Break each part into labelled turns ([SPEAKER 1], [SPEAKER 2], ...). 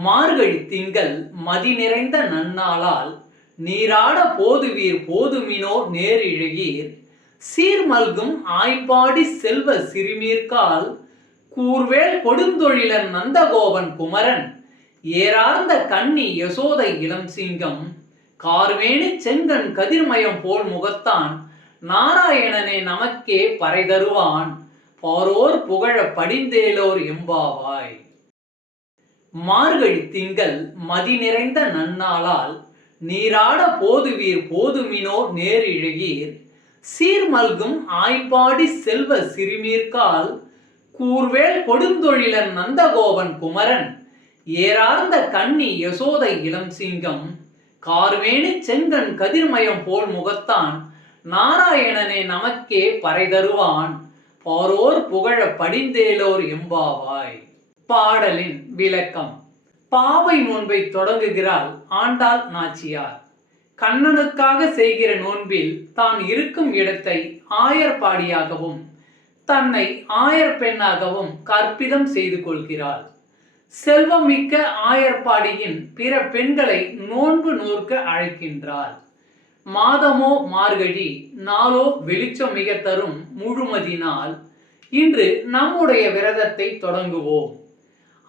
[SPEAKER 1] மார்கழி திங்கள் மதி நிறைந்த நன்னாளால் நீராட போதுவீர் போதுமினோ நேரிழகீர். சீர்மல்கும் ஆய்ப்பாடி செல்வ சிறுமீர்கால் கூர்வேல் கொடுந்தொழிலன் நந்தகோபன் குமரன். ஏறார்ந்த கண்ணி யசோதை இளம் சிங்கம் கார்வேணி செங்கன் கதிர்மயம் போல் முகத்தான். நாராயணனே நமக்கே பறை தருவான். பாரோர் புகழ படிந்தேலோர் எம்பாவாய். மார்கழி திங்கள் மதி நிறைந்த நன்னாளால் நீராட போதுவீர் போதுமினோ நேரிழகீர். சீர்மல்கும் ஆய்ப்பாடி செல்வ சிறுமீர்கால் கூர்வேல் கொடுந்தொழிலன் நந்தகோபன் குமரன். ஏறார்ந்த கண்ணி யசோதை இளம் சிங்கம் கார்வேணி செங்கன் கதிர்மயம் போல் முகத்தான் நாராயணனே நமக்கே பறை தருவான். பாரோர் புகழ படிந்தேலோர் எம்பாவாய். பாடலின் விளக்கம். பாவை நோன்பை தொடங்குகிறாள் ஆண்டாள் நாச்சியார். கண்ணனுக்காக செய்கிற நோன்பில் தான் இருக்கும் இடத்தை ஆயர்பாடியாகவும் தன்னை ஆயர் பெண்ணாகவும் கற்பிதம் செய்து கொள்கிறாள். செல்வமிக்க ஆயர்பாடியின் பிற பெண்களை நோன்பு நோர்க்க அழைக்கின்றாள். மாதமோ மார்கழி நாளோ வெளிச்சம் மிக தரும் முழுமதினால் இன்று நம்முடைய விரதத்தை தொடங்குவோம்.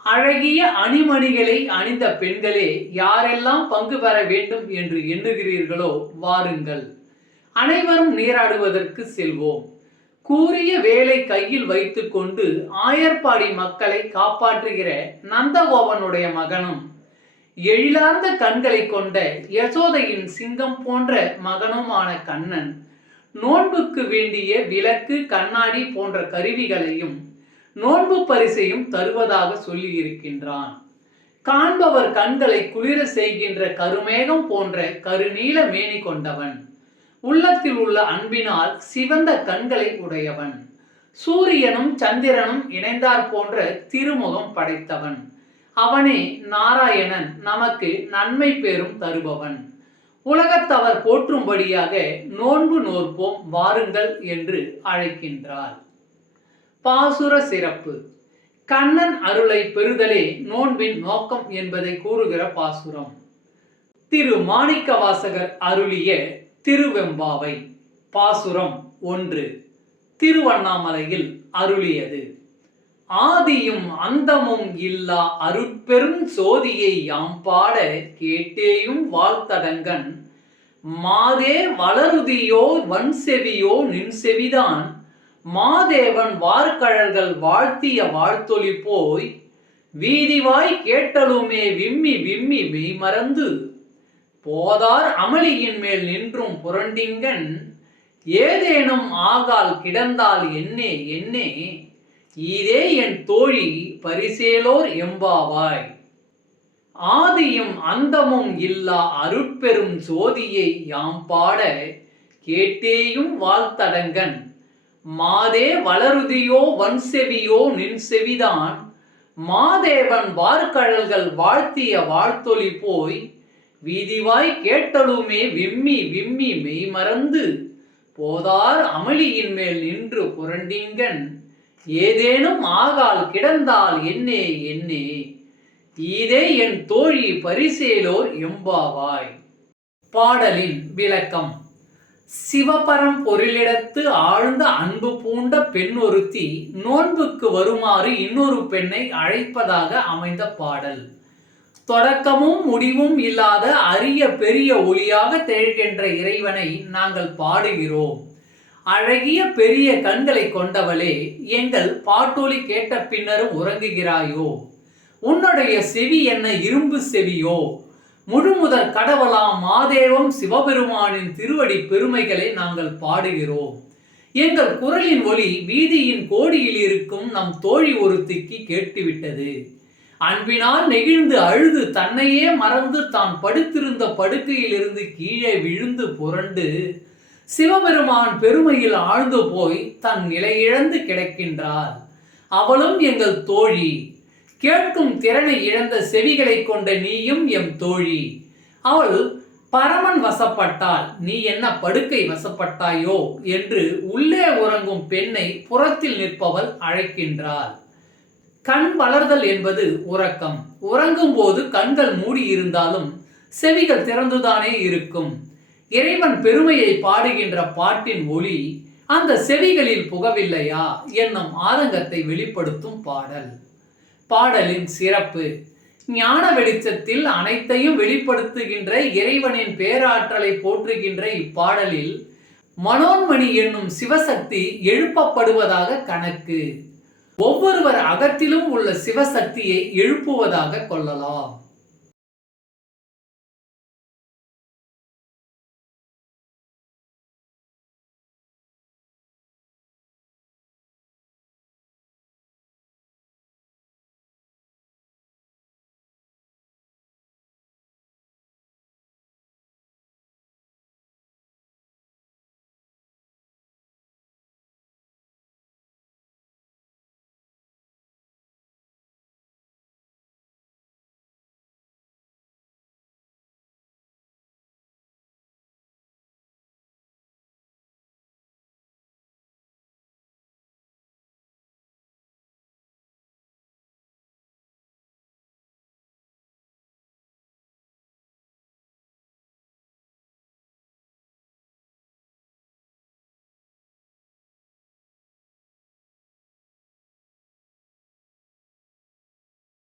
[SPEAKER 1] அழகிய அணிமணிகளை அணிந்த பெண்களே யாரெல்லாம் பங்கு பெற வேண்டும் என்று எண்ணுகிறீர்களோ வாருங்கள். அனைவரும் நீராடுவதற்கு செல்வோம். கூறிய வேலை கையில் வைத்துக்கொண்டு ஆயர்பாடி மக்களை காப்பாற்றுகிற நந்தகோபனுடைய மகனும் எழிலார்ந்த கண்களை கொண்ட யசோதையின் சிங்கம் போன்ற மகனுமான கண்ணன் நோன்புக்கு வேண்டிய விளக்கு கண்ணாடி போன்ற கருவிகளையும் நோன்பு பரிசையும் தருவதாக சொல்லி இருக்கின்றான் காண்பவர் கண்களை குளிர செய்கின்ற கருமேகம் போன்ற கருநீல மேனி கொண்டவன். உள்ளத்தில் உள்ள அன்பினால் சிவந்த கண்களை உடையவன். சூரியனும் சந்திரனும் இணைந்தார் போன்ற திருமுகம் படைத்தவன். அவனே நாராயணன் நமக்கு நன்மை பெறும் தருபவன். உலகத்தவர் போற்றும்படியாக நோன்பு நோற்போம் வாருங்கள் என்று அழைக்கின்றார். பாசுர சிறப்பு. கண்ணன் அருளை பெறுதலே நோன்பின் நோக்கம் என்பதை கூறுகிற பாசுரம். திரு மாணிக்க வாசகர் அருளிய திருவெம்பாவை. பாசுரம் ஒன்று. திருவண்ணாமலையில் அருளியது. ஆதியும் அந்தமும் இல்லா அருட்பெரும் சோதியை யாம் பாட கேட்டேயும் வாழ்த்தடங்கன். மாதே வளருதியோ வன் செவியோ நின் செவிதான் மாதேவன் வார்கழல்கள் வாழ்த்திய வாழ்த்தொலி போய் வீதிவாய் கேட்டலுமே விம்மி விம்மி மெய்மறந்து போதார் அமளியின் மேல் நின்றும் புரண்டிங்கன் ஏதேனும் ஆகால் கிடந்தால் என்னே என்னே இதே என் தோழி பரிசேலோர் எம்பாவாய். ஆதியும் அந்தமும் இல்லா அருட்பெரும் சோதியை யாம் பாட கேட்டேயும் வாழ்த்தடங்கன். மாதே வளருதியோ வன் செவியோ நின் செவிதான் மாதேவன் வார்கழல்கள் வாழ்த்திய வாழ்த்தொலி போய் வீதிவாய் கேட்டலுமே விம்மி விம்மி மெய்மறந்து போதார் அமளியின் மேல் நின்று புரண்டிங்கன். ஏதேனும் ஆகால் கிடந்தால் என்னே என்னே. இதே என் தோழி பரிசேலோ எம்பாவாய். பாடலின் விளக்கம். சிவபரம் பொருளிடத்து ஆழ்ந்த அன்பு பூண்ட பெண் ஒருத்தி நோன்புக்கு வருமாறு இன்னொரு பெண்ணை அழைப்பதாக அமைந்த பாடல். தொடக்கமும் முடிவும் இல்லாத அரிய பெரிய ஒளியாக திகழ்கின்ற இறைவனை நாங்கள் பாடுகிறோம். அழகிய பெரிய கண்களை கொண்டவளே எங்கள் பாட்டொலி கேட்ட பின்னரும் உறங்குகிறாயோ? உன்னுடைய செவி என்ன இரும்பு செவியோ? முழுமுதற் கடவுளாம் மாதேவம் சிவபெருமானின் திருவடி பெருமைகளை நாங்கள் பாடுகிறோம். எங்கள் குரலின் ஒலி வீதியின் கோடியில் இருக்கும் நம் தோழி ஒருத்திக்கு கேட்டுவிட்டது. அன்பினால் நெகிழ்ந்து அழுது தன்னையே மறந்து தான் படுத்திருந்த படுக்கையிலிருந்து கீழே விழுந்து புரண்டு சிவபெருமான் பெருமையில் ஆழ்ந்து போய் தன் நிலையிழந்து கிடக்கின்றாள் அவளும் எங்கள் தோழி. கேட்கும் திறனை இழந்த செவிகளை கொண்ட நீயும் எம் தோழி. அவள் பரமன் வசப்பட்டால் நீ என்ன படுக்கை வசப்பட்டாயோ? என்று உள்ளே உறங்கும் பெண்ணை புறத்தில் நிற்பவள் அழைக்கின்றாள். கண் வளர்தல் என்பது உறக்கம். உறங்கும் போது கண்கள் மூடி இருந்தாலும் செவிகள் திறந்துதானே இருக்கும். இறைவன் பெருமையை பாடுகின்ற பாட்டின் ஒளி அந்த செவிகளில் புகவில்லையா? என்னும் ஆதங்கத்தை வெளிப்படுத்தும் பாடல். பாடலின் சிறப்பு. ஞான வெளிச்சத்தில் அனைத்தையும் வெளிப்படுத்துகின்ற இறைவனின் பேராற்றலை போற்றுகின்ற இப்பாடலில் மனோன்மணி என்னும் சிவசக்தி எழுப்பப்படுவதாக கணக்கு. ஒவ்வொருவர் அகத்திலும் உள்ள சிவசக்தியை எழுப்புவதாக கொள்ளலாம்.